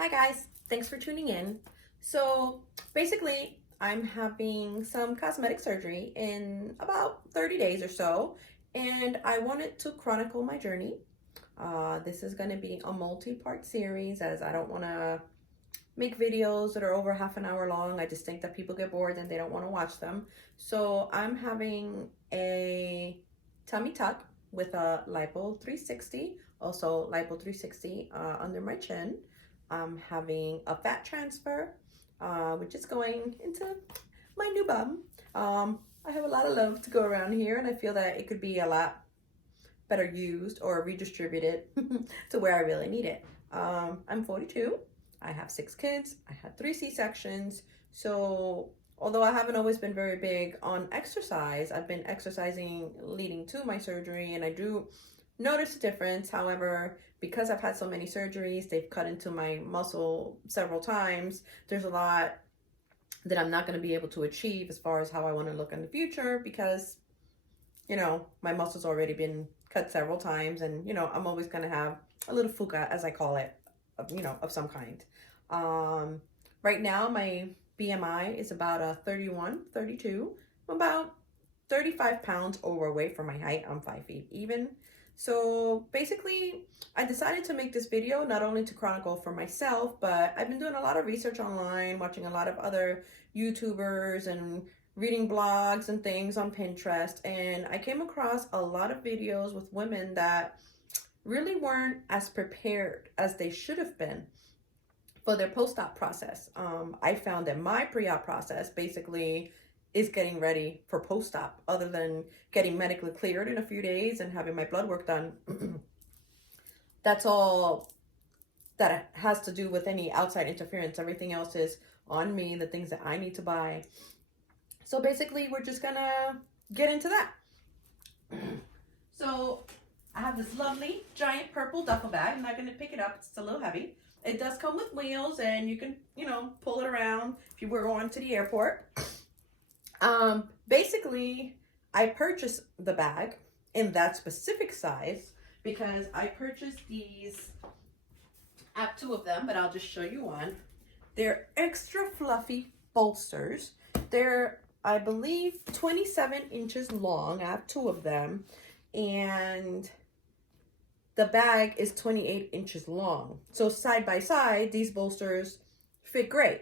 Hi guys, thanks for tuning in. So basically, I'm having some cosmetic surgery in about 30 days or so, and I wanted to chronicle my journey. This is going to be a multi-part series as I don't want to make videos that are over half an hour long. I just think that people get bored and they don't want to watch them. So I'm having a tummy tuck with a lipo 360, also lipo 360 under my chin. I'm having a fat transfer, which is going into my new bum. I have a lot of love to go around here, and I feel that it could be a lot better used or redistributed to where I really need it. I'm 42. I have 6 kids. I had 3 C-sections. So although I haven't always been very big on exercise, I've been exercising leading to my surgery, and I do notice a difference. However, because I've had so many surgeries, they've cut into my muscle several times. There's a lot that I'm not going to be able to achieve as far as how I want to look in the future because, my muscle's already been cut several times, and, I'm always going to have a little fuka, as I call it, of some kind. Right now, my BMI is about a 31, 32. I'm about 35 pounds overweight for my height. I'm 5 feet even. So basically, I decided to make this video not only to chronicle for myself, but I've been doing a lot of research online, watching a lot of other YouTubers and reading blogs and things on Pinterest. And I came across a lot of videos with women that really weren't as prepared as they should have been for their post-op process. I found that my pre-op process basically is getting ready for post-op, other than getting medically cleared in a few days and having my blood work done. That's all that has to do with any outside interference. Everything else is on me, the things that I need to buy. So basically, we're just gonna get into that. So I have this lovely giant purple duffel bag. I'm not going to pick it up. It's a little heavy. It does come with wheels, and you can, pull it around if you were going to the airport. Basically, I purchased the bag in that specific size because I purchased these. I have 2 of them, but I'll just show you one. They're extra fluffy bolsters. They're, I believe, 27 inches long. I have 2 of them. And the bag is 28 inches long. So side by side, these bolsters fit great.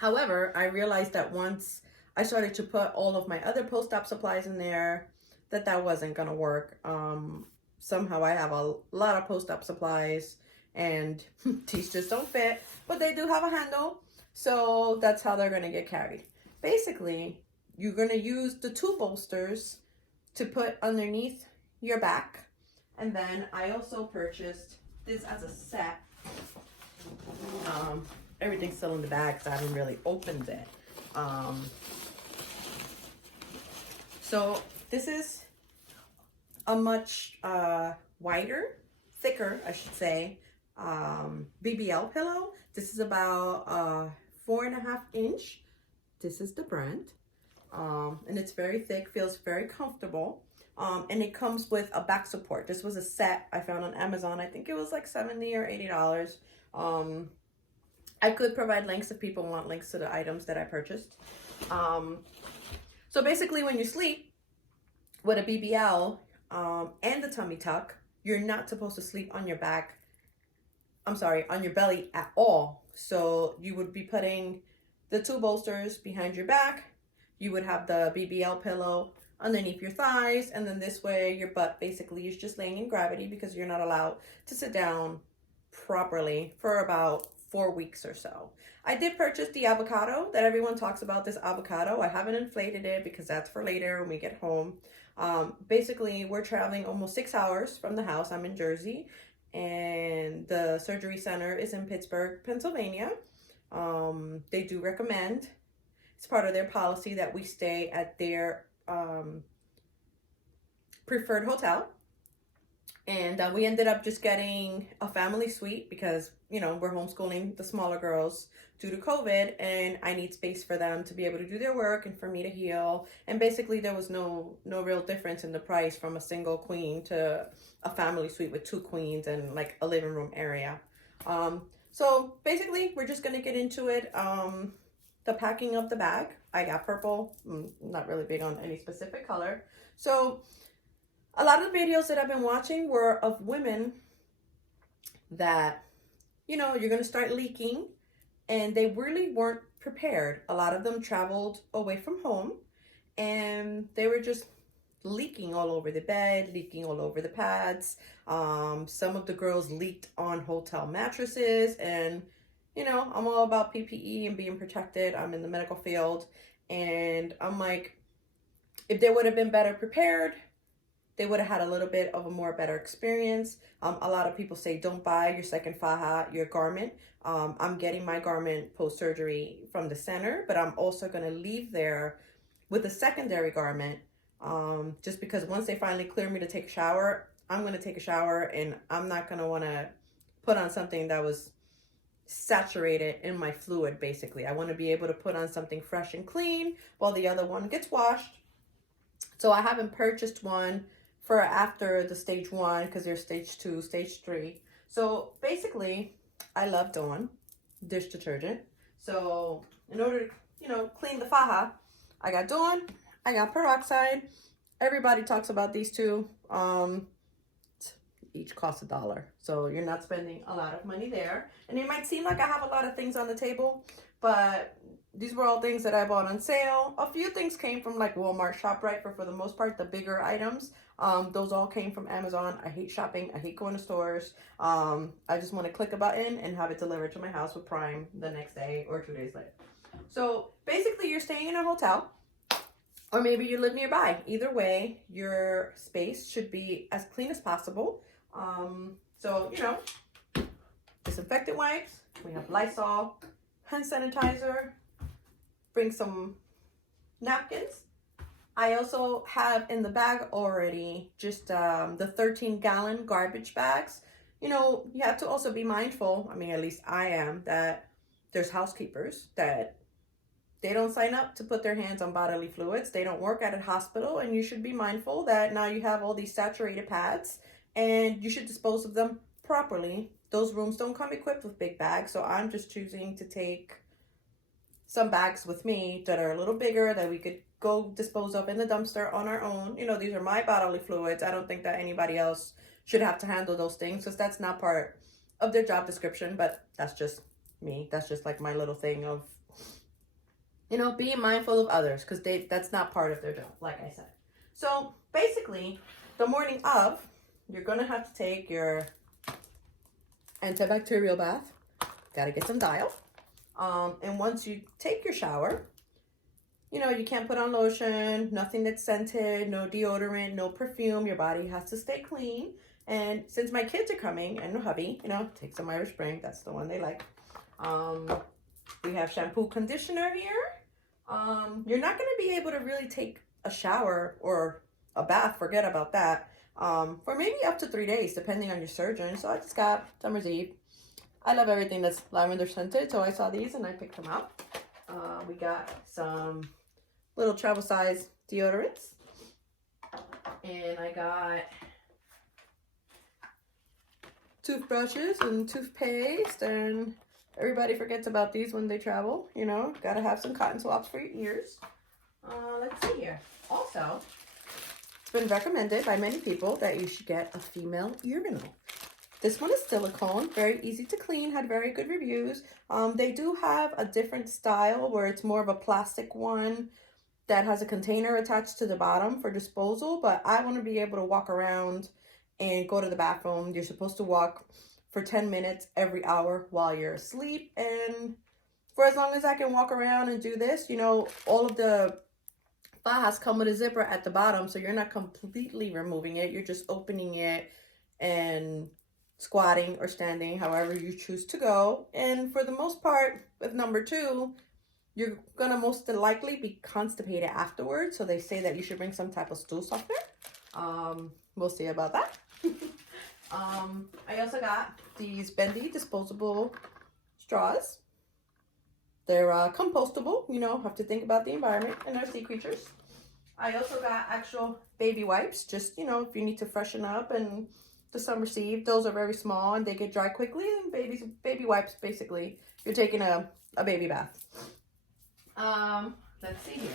However, I realized that once I started to put all of my other post-op supplies in there, that wasn't gonna work. Somehow I have a lot of post-op supplies, and these just don't fit, but they do have a handle, so that's how they're gonna get carried. Basically, you're gonna use the 2 bolsters to put underneath your back. And then I also purchased this as a set. Everything's still in the bag because I haven't really opened it. So this is a much wider, thicker, I should say, BBL pillow. This is about 4.5 inch. This is the brand. And it's very thick, feels very comfortable. And it comes with a back support. This was a set I found on Amazon. I think it was like $70 or $80. I could provide links if people want links to the items that I purchased. So basically, when you sleep with a BBL and the tummy tuck, you're not supposed to sleep on your back. I'm sorry, on your belly at all. So you would be putting the 2 bolsters behind your back. You would have the BBL pillow underneath your thighs, and then this way your butt basically is just laying in gravity because you're not allowed to sit down properly for about 4 weeks or so. I did purchase the avocado that everyone talks about, this avocado. I haven't inflated it because that's for later when we get home. Basically, we're traveling almost 6 hours from the house. I'm in Jersey, and the surgery center is in Pittsburgh, Pennsylvania. They do recommend, it's part of their policy, that we stay at their preferred hotel. And we ended up just getting a family suite because, we're homeschooling the smaller girls due to COVID, and I need space for them to be able to do their work and for me to heal. And basically there was no real difference in the price from a single queen to a family suite with 2 queens and like a living room area. So basically, we're just gonna get into it. The packing of the bag. I got purple. Not really big on any specific color. So a lot of the videos that I've been watching were of women that, you're gonna start leaking, and they really weren't prepared. A lot of them traveled away from home, and they were just leaking all over the bed, leaking all over the pads. Some of the girls leaked on hotel mattresses, and I'm all about PPE and being protected. I'm in the medical field, and I'm like, if they would have been better prepared, they would have had a little bit of a more better experience. A lot of people say don't buy your second faja, your garment. I'm getting my garment post-surgery from the center, but I'm also going to leave there with a secondary garment, just because once they finally clear me to take a shower, I'm going to take a shower, and I'm not going to want to put on something that was saturated in my fluid. Basically, I want to be able to put on something fresh and clean while the other one gets washed. So I haven't purchased one for after the stage 1, because there's stage 2, stage 3. So basically, I love Dawn dish detergent. So in order to clean the faja, I got Dawn, I got peroxide. Everybody talks about these two. Each costs $1, so you're not spending a lot of money there. And it might seem like I have a lot of things on the table, but these were all things that I bought on sale. A few things came from like Walmart, ShopRite, but for the most part, the bigger items, those all came from Amazon. I hate shopping. I hate going to stores. I just want to click a button and have it delivered to my house with Prime the next day or 2 days later. So basically, you're staying in a hotel, or maybe you live nearby. Either way, your space should be as clean as possible. So, disinfectant wipes, we have Lysol, hand sanitizer, bring some napkins. I also have in the bag already just the 13-gallon garbage bags. You have to also be mindful, I mean, at least I am, that there's housekeepers that they don't sign up to put their hands on bodily fluids. They don't work at a hospital, and you should be mindful that now you have all these saturated pads, and you should dispose of them properly. Those rooms don't come equipped with big bags, so I'm just choosing to take some bags with me that are a little bigger that we could go dispose of in the dumpster on our own. These are my bodily fluids. I don't think that anybody else should have to handle those things, because that's not part of their job description, but that's just me. That's just like my little thing of, being mindful of others, because that's not part of their job, like I said. So basically, the morning of, you're going to have to take your antibacterial bath. Got to get some Dial. And once you take your shower, you can't put on lotion, nothing that's scented, no deodorant, no perfume. Your body has to stay clean. And since my kids are coming, and hubby, take some Irish Spring. That's the one they like. We have shampoo, conditioner here. You're not going to be able to really take a shower or a bath. Forget about that. For maybe up to 3 days, depending on your surgeon. So I just got Summer's Eve. I love everything that's lavender scented, so I saw these and I picked them up. We got some little travel size deodorants. And I got toothbrushes and toothpaste, and everybody forgets about these when they travel. Gotta have some cotton swabs for your ears. Let's see here. Also, it's been recommended by many people that you should get a female urinal. This one is silicone, very easy to clean, had very good reviews. They do have a different style where it's more of a plastic one that has a container attached to the bottom for disposal, but I want to be able to walk around and go to the bathroom. You're supposed to walk for 10 minutes every hour while you're asleep, and for as long as I can walk around and do this, all of the fajas come with a zipper at the bottom, so you're not completely removing it. You're just opening it and squatting or standing, however you choose to go. And for the most part, with number 2, you're gonna most likely be constipated afterwards, so they say that you should bring some type of stool softener. We'll see about that. I also got these bendy disposable straws. They're compostable, have to think about the environment and our sea creatures. I also got actual baby wipes, just, if you need to freshen up and the Summer Sieve. Those are very small and they get dry quickly, and baby wipes, basically. You're taking a baby bath. Let's see here.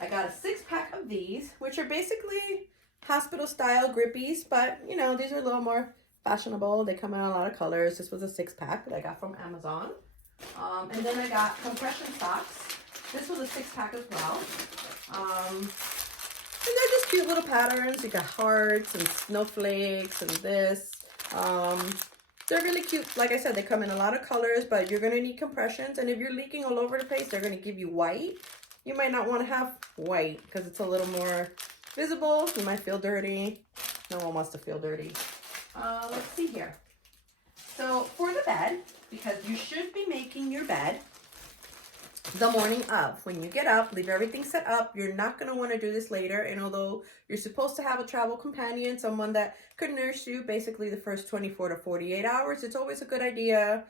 I got a 6-pack of these, which are basically hospital style grippies, but you know, these are a little more fashionable. They come in a lot of colors. This was a 6-pack that I got from Amazon. And then I got compression socks. This was a 6-pack as well. And they're just cute little patterns. You got hearts and snowflakes and this. They're really cute. Like I said, they come in a lot of colors, but you're going to need compressions. And if you're leaking all over the place, they're going to give you white. You might not want to have white because it's a little more visible. You might feel dirty. No one wants to feel dirty. Let's see here. So for the bed, because you should be making your bed the morning of. When you get up, leave everything set up. You're not going to want to do this later. And although you're supposed to have a travel companion, someone that could nurse you basically the first 24 to 48 hours, it's always a good idea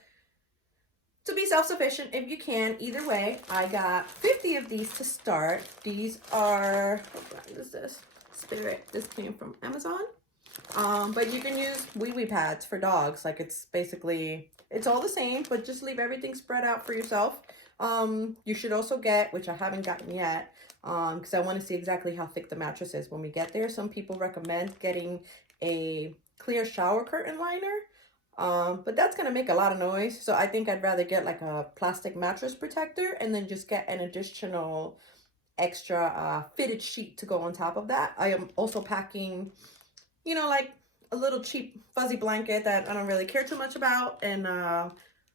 to be self-sufficient if you can. Either way, I got 50 of these to start. These are, what brand is this? Spirit. This came from Amazon. But you can use wee-wee pads for dogs. Like it's basically, it's all the same, but just leave everything spread out for yourself. You should also get, which I haven't gotten yet, because I want to see exactly how thick the mattress is when we get there. Some people recommend getting a clear shower curtain liner, but that's going to make a lot of noise. So I think I'd rather get like a plastic mattress protector and then just get an additional extra fitted sheet to go on top of that. I am also packing, you know, like a little cheap fuzzy blanket that I don't really care too much about, and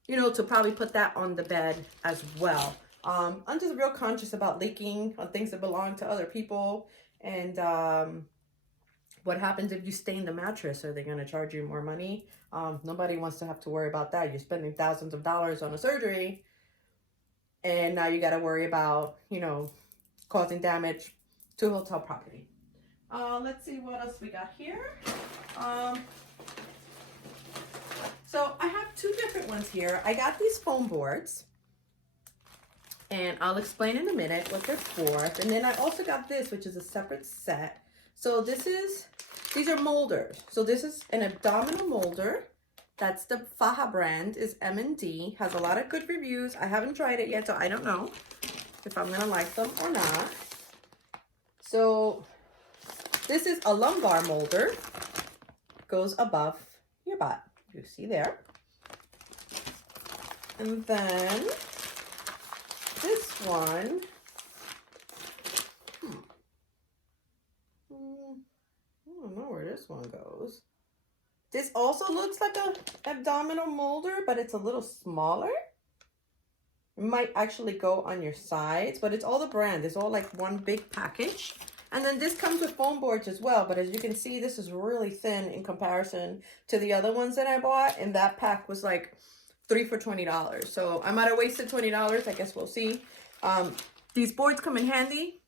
you know, to probably put that on the bed as well. I'm just real conscious about leaking on things that belong to other people. And what happens if you stain the mattress? Are they going to charge you more money? Nobody wants to have to worry about that. You're spending thousands of dollars on a surgery, and now you got to worry about, you know, causing damage to hotel property. Let's see what else we got here. So I have 2 different ones here. I got these foam boards, and I'll explain in a minute what they're for. And then I also got this, which is a separate set. So these are molders. So this is an abdominal molder. That's the Faja brand, is M&D. Has a lot of good reviews. I haven't tried it yet, so I don't know if I'm gonna like them or not. So this is a lumbar molder. Goes above your butt. You see there. And then this one, I don't know where this one goes. This also looks like a abdominal molder, but it's a little smaller. It might actually go on your sides, but it's all the brand. It's all like one big package. And then this comes with foam boards as well. But as you can see, this is really thin in comparison to the other ones that I bought. And that pack was like 3 for $20. So I might have wasted $20. I guess we'll see. These boards come in handy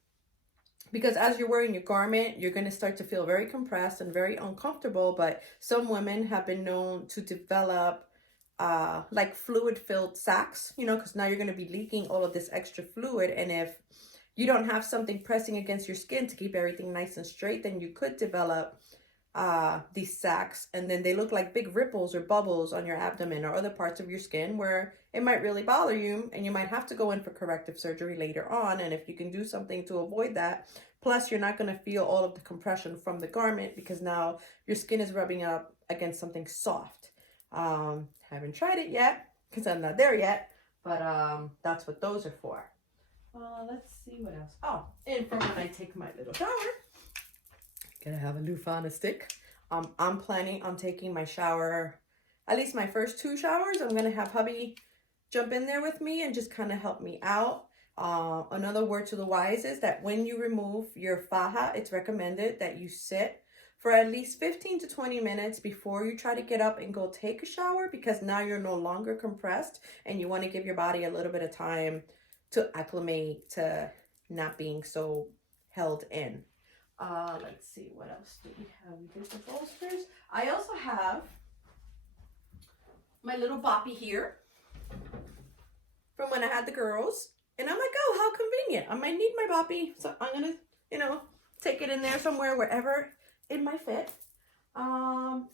because as you're wearing your garment, you're going to start to feel very compressed and very uncomfortable. But some women have been known to develop like fluid-filled sacks, you know, because now you're going to be leaking all of this extra fluid. And if you don't have something pressing against your skin to keep everything nice and straight, then you could develop these sacs, and then they look like big ripples or bubbles on your abdomen or other parts of your skin where it might really bother you, and you might have to go in for corrective surgery later on. And if you can do something to avoid that, plus you're not going to feel all of the compression from the garment because now your skin is rubbing up against something soft. Haven't tried it yet because I'm not there yet, but that's what those are for. Let's see what else. Oh, and for when I take my little shower, gonna have a loofah on a stick. I'm planning on taking my shower, at least my first 2 showers. I'm gonna have hubby jump in there with me and just kind of help me out. Another word to the wise is that when you remove your faja, it's recommended that you sit for at least 15 to 20 minutes before you try to get up and go take a shower, because now you're no longer compressed and you want to give your body a little bit of time to acclimate to not being so held in. Let's see, what else do we have? We get the bolsters. I also have my little boppy here from when I had the girls. And I'm like, oh, how convenient. I might need my boppy. So I'm going to, you know, take it in there somewhere, wherever it might fit. Oh,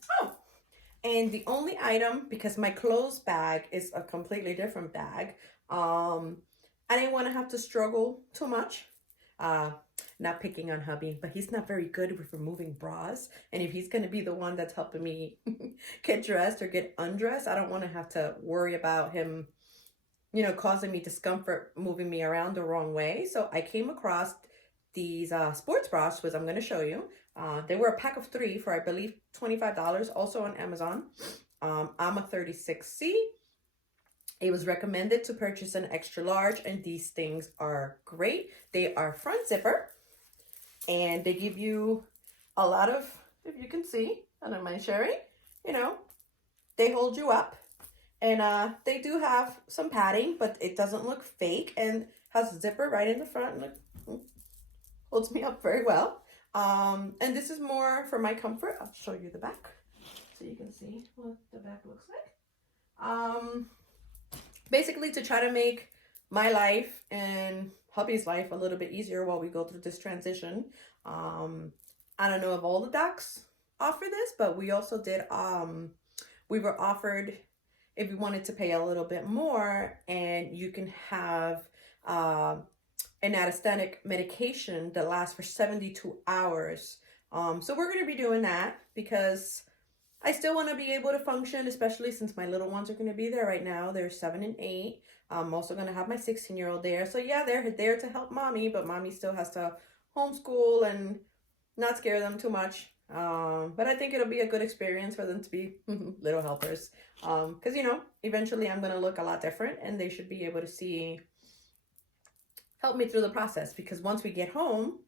and the only item, because my clothes bag is a completely different bag, I didn't want to have to struggle too much. Uh, Not picking on hubby, but he's not very good with removing bras. And if he's going to be the one that's helping me get dressed or get undressed, I don't want to have to worry about him, causing me discomfort, moving me around the wrong way. So I came across these sports bras, which I'm going to show you. They were a pack of 3 for, I believe, $25, also on Amazon. I'm a 36C. It was recommended to purchase an extra large, and these things are great. They are front zipper, and they give you a lot of, if you can see, I don't mind sharing, they hold you up. And they do have some padding, but it doesn't look fake, and has a zipper right in the front, and it holds me up very well. And this is more for my comfort. I'll show you the back so you can see what the back looks like. Basically to try to make my life and hubby's life a little bit easier while we go through this transition. I don't know if all the docs offer this, but we also did, we were offered, if you wanted to pay a little bit more, and you can have an anesthetic medication that lasts for 72 hours. So we're going to be doing that because I still want to be able to function, especially since my little ones are going to be there right now. They're 7 and 8. I'm also going to have my 16-year-old there. So yeah, they're there to help mommy, but mommy still has to homeschool and not scare them too much. But I think it'll be a good experience for them to be little helpers. Because, eventually I'm going to look a lot different, and they should be able to help me through the process. Because once we get home,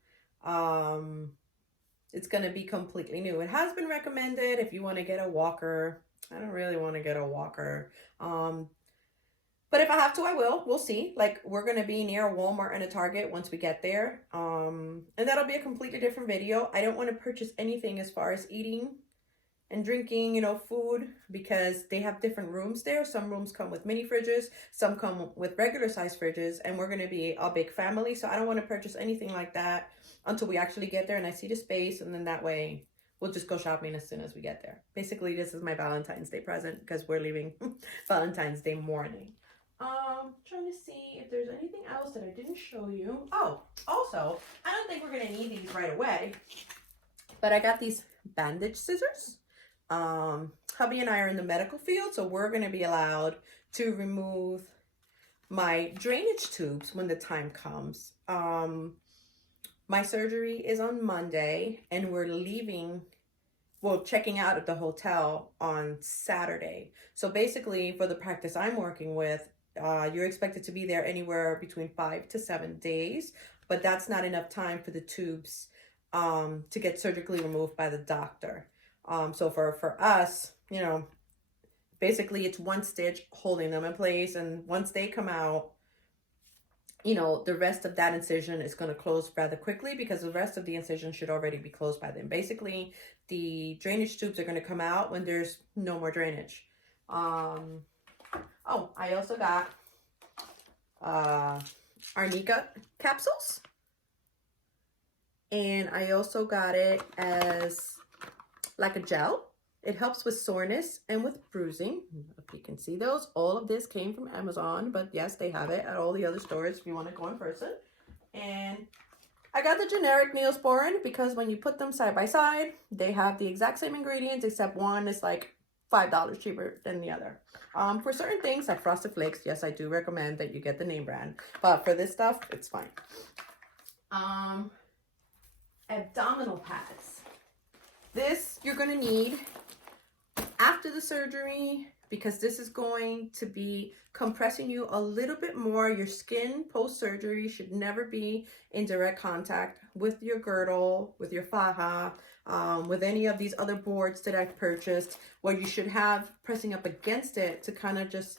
it's going to be completely new. It has been recommended if you want to get a walker. I don't really want to get a walker. But if I have to, I will. We'll see. Like, we're going to be near a Walmart and a Target once we get there. And that'll be a completely different video. I don't want to purchase anything as far as eating and drinking, food, because they have different rooms there. Some rooms come with mini fridges. Some come with regular size fridges. And we're going to be a big family. So I don't want to purchase anything like that until we actually get there and I see the space. And then that way we'll just go shopping as soon as we get there. Basically, this is my Valentine's Day present because we're leaving Valentine's Day morning. Trying to see if there's anything else that I didn't show you. Oh, also, I don't think we're going to need these right away, but I got these bandage scissors. Hubby and I are in the medical field, so we're going to be allowed to remove my drainage tubes when the time comes. My surgery is on Monday, and we're checking out at the hotel on Saturday. So basically, for the practice I'm working with, you're expected to be there anywhere between 5 to 7 days, but that's not enough time for the tubes to get surgically removed by the doctor. So for us, basically it's one stitch holding them in place, and once they come out, the rest of that incision is going to close rather quickly because the rest of the incision should already be closed by then. Basically, the drainage tubes are going to come out when there's no more drainage. Oh, I also got arnica capsules. And I also got it as like a gel. It helps with soreness and with bruising. If you can see those, all of this came from Amazon, but yes, they have it at all the other stores if you want to go in person. And I got the generic Neosporin because when you put them side by side, they have the exact same ingredients, except one is like $5 cheaper than the other. For certain things like Frosted Flakes, yes, I do recommend that you get the name brand, but for this stuff, it's fine. Abdominal pads. This you're going to need after the surgery because this is going to be compressing you a little bit more. Your skin post-surgery should never be in direct contact with your girdle, with your faja, with any of these other boards that I've purchased. What you should have pressing up against it to kind of just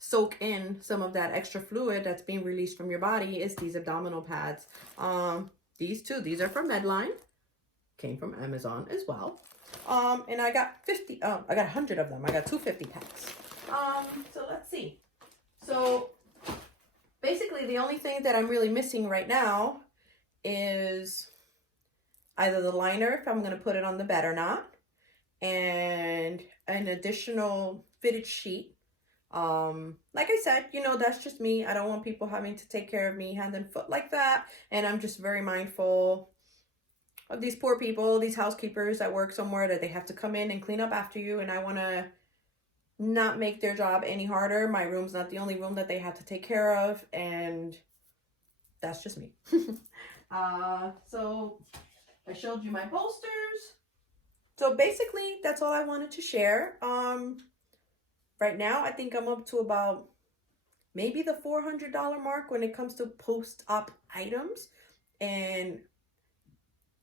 soak in some of that extra fluid that's being released from your body is these abdominal pads. These are from Medline. Came from Amazon as well. And I got 100 of them. I got 250 packs. So let's see. So basically the only thing that I'm really missing right now is either the liner, if I'm going to put it on the bed or not. and an additional fitted sheet. Like I said, you know, that's just me. I don't want people having to take care of me hand and foot like that. And I'm just very mindful of these poor people, these housekeepers that work somewhere that they have to come in and clean up after you. And I want to not make their job any harder. My room's not the only room that they have to take care of. And that's just me. So I showed you my bolsters. So basically, that's all I wanted to share. Right now, I think I'm up to about maybe the $400 mark when it comes to post-op items. And,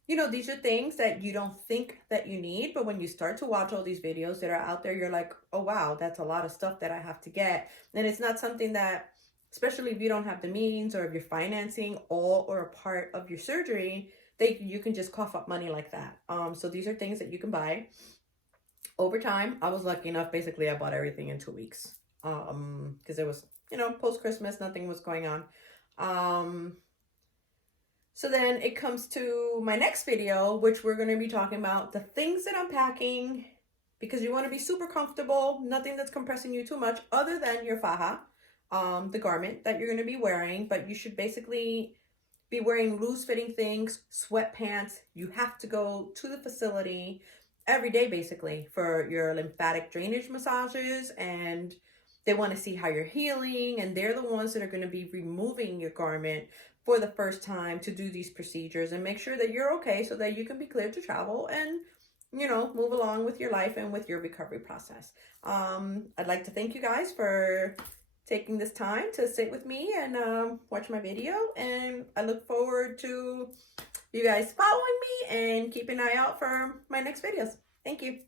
you know, these are things that you don't think that you need, but when you start to watch all these videos that are out there, you're like, oh, wow, that's a lot of stuff that I have to get. And it's not something that, especially if you don't have the means or if you're financing all or a part of your surgery, you can just cough up money like that. So these are things that you can buy. Over time, I was lucky enough, basically I bought everything in 2 weeks. Because it was, you know, post-Christmas, nothing was going on. So then it comes to my next video, which we're going to be talking about the things that I'm packing, because you want to be super comfortable, nothing that's compressing you too much other than your faja, the garment that you're going to be wearing. But you should basically be wearing loose-fitting things, sweatpants. You have to go to the facility every day basically for your lymphatic drainage massages, and they want to see how you're healing, and they're the ones that are going to be removing your garment for the first time to do these procedures and make sure that you're okay so that you can be cleared to travel and, you know, move along with your life and with your recovery process. I'd like to thank you guys for taking this time to sit with me and watch my video, and I look forward to you guys following me and keep an eye out for my next videos. Thank you.